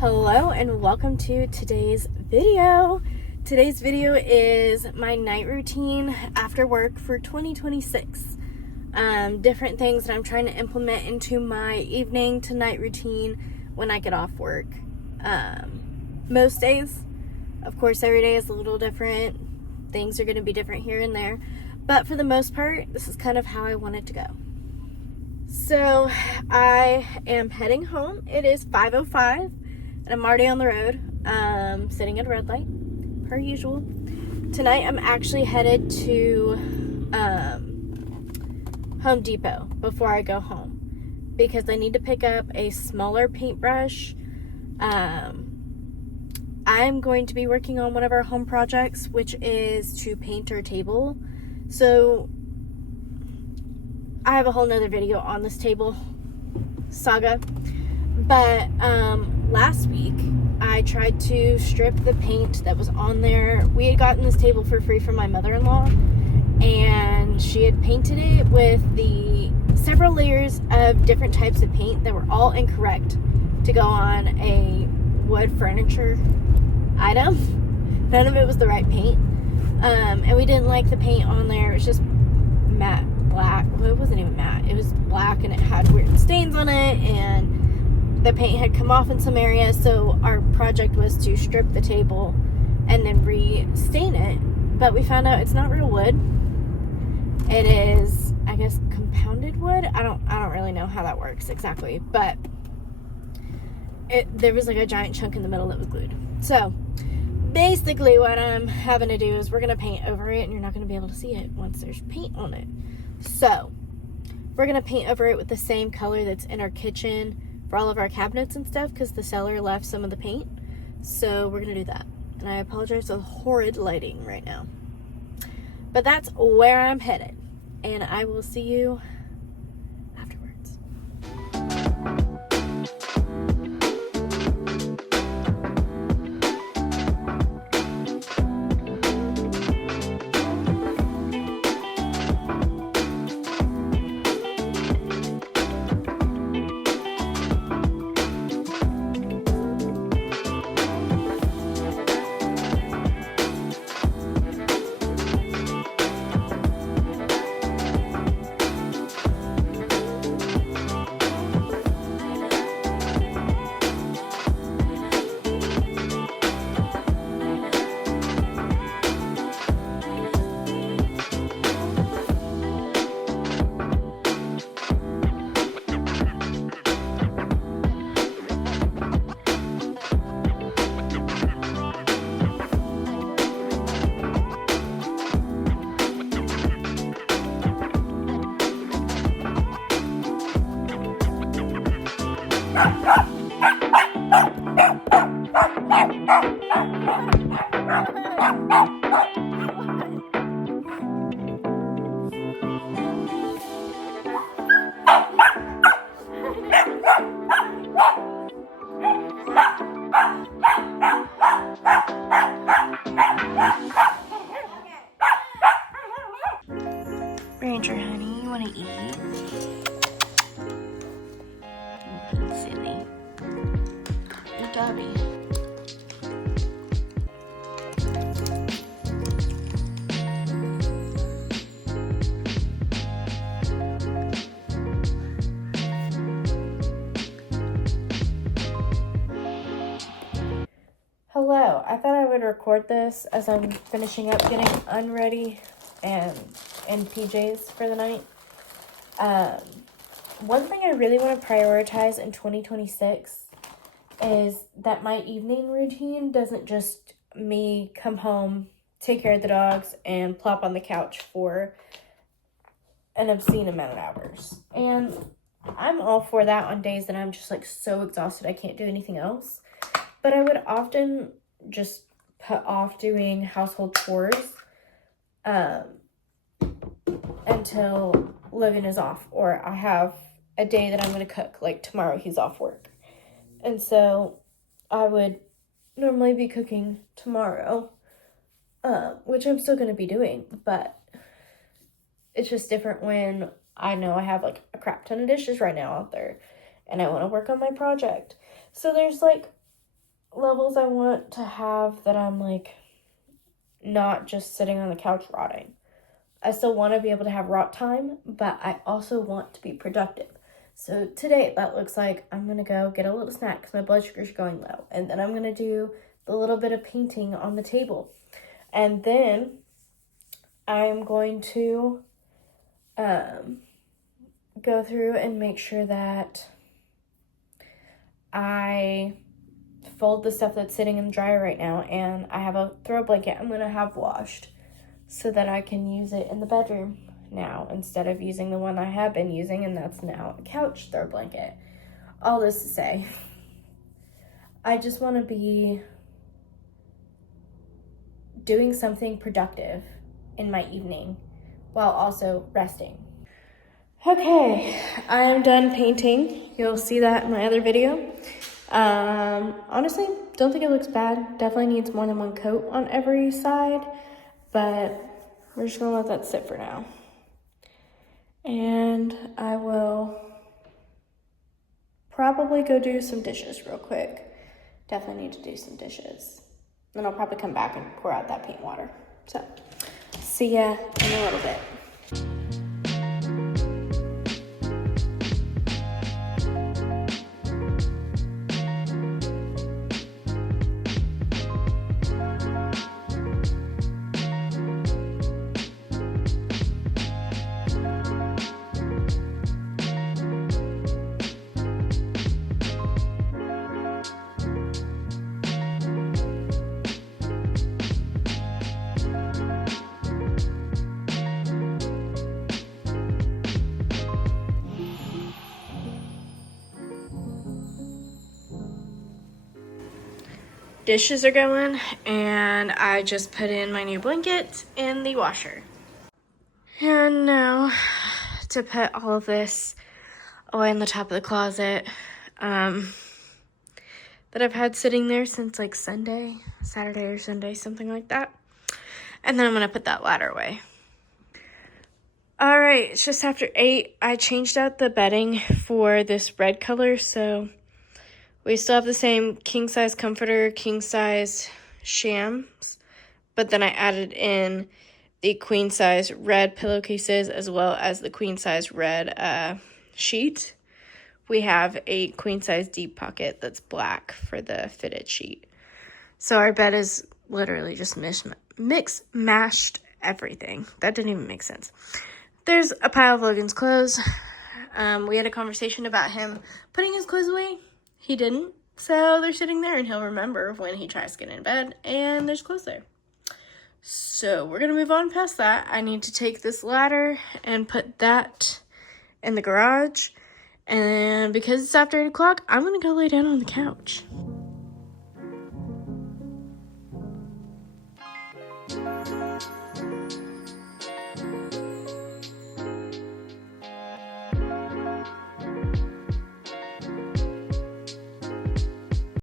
Hello and welcome to today's video. Today's video is my night routine after work for 2026. Different things that I'm trying to implement into my evening to night routine when I get off work. Most days, of course, every day is a little different. Things are going to be different here and there. But for the most part, this is kind of how I want it to go. So I am heading home. It is 5:05. And I'm already on the road, sitting at a red light, per usual. Tonight, I'm actually headed to Home Depot before I go home because I need to pick up a smaller paintbrush. I'm going to be working on one of our home projects, which is to paint our table. So, I have a whole nother video on this table saga. But last week, I tried to strip the paint that was on there. We had gotten this table for free from my mother-in-law, and she had painted it with the several layers of different types of paint that were all incorrect to go on a wood furniture item. None of it was the right paint, and we didn't like the paint on there. It was just matte black. Well, it wasn't even matte. It was black, and it had weird stains on it, and the paint had come off in some areas, so our project was to strip the table and then re-stain it. But we found out it's not real wood. It is, I guess, compounded wood. I don't really know how that works exactly, but there was like a giant chunk in the middle that was glued. So basically what I'm having to do is we're going to paint over it, and you're not going to be able to see it once there's paint on it. So we're going to paint over it with the same color that's in our kitchen for all of our cabinets and stuff, because the seller left some of the paint. So we're gonna do that. And I apologize for the horrid lighting right now. But that's where I'm headed. And I will see you afterwards. Ranger, honey, you want to eat? Silly. Eat Dobby. Hello, I thought I would record this as I'm finishing up getting unready and in PJs for the night. One thing I really want to prioritize in 2026 is that my evening routine doesn't just me come home, take care of the dogs, and plop on the couch for an obscene amount of hours. And I'm all for that on days that I'm just like so exhausted I can't do anything else. But I would often just put off doing household chores until Logan is off, or I have a day that I'm going to cook, like tomorrow he's off work. And so I would normally be cooking tomorrow, which I'm still going to be doing, but it's just different when I know I have like a crap ton of dishes right now out there and I want to work on my project. So there's like levels I want to have that I'm like not just sitting on the couch rotting. I still want to be able to have rot time, but I also want to be productive. So today that looks like I'm going to go get a little snack because my blood sugar's going low. And then I'm going to do the little bit of painting on the table. And then I'm going to go through and make sure that I fold the stuff that's sitting in the dryer right now. And I have a throw blanket I'm going to have washed so that I can use it in the bedroom now instead of using the one I have been using, and that's now a couch throw blanket. All this to say, I just want to be doing something productive in my evening while also resting. Okay, I'm done painting. You'll see that in my other video. Honestly, don't think it looks bad. Definitely needs more than one coat on every side, but we're just gonna let that sit for now. And I will probably go do some dishes real quick. Definitely need to do some dishes. Then I'll probably come back and pour out that paint water. So, see ya in a little bit. Dishes are going, and I just put in my new blanket in the washer. And now to put all of this away in the top of the closet that I've had sitting there since like Saturday or Sunday, something like that. And then I'm gonna put that ladder away. All right, it's just after 8. I changed out the bedding for this red color, so we still have the same king size comforter, king size shams, but then I added in the queen size red pillowcases as well as the queen size red sheet. We have a queen size deep pocket that's black for the fitted sheet. So our bed is literally just mashed everything. That didn't even make sense. There's a pile of Logan's clothes. We had a conversation about him putting his clothes away. He didn't, so they're sitting there, and he'll remember when he tries to get in bed, and there's clothes there. So we're going to move on past that. I need to take this ladder and put that in the garage, and because it's after 8 o'clock, I'm going to go lay down on the couch.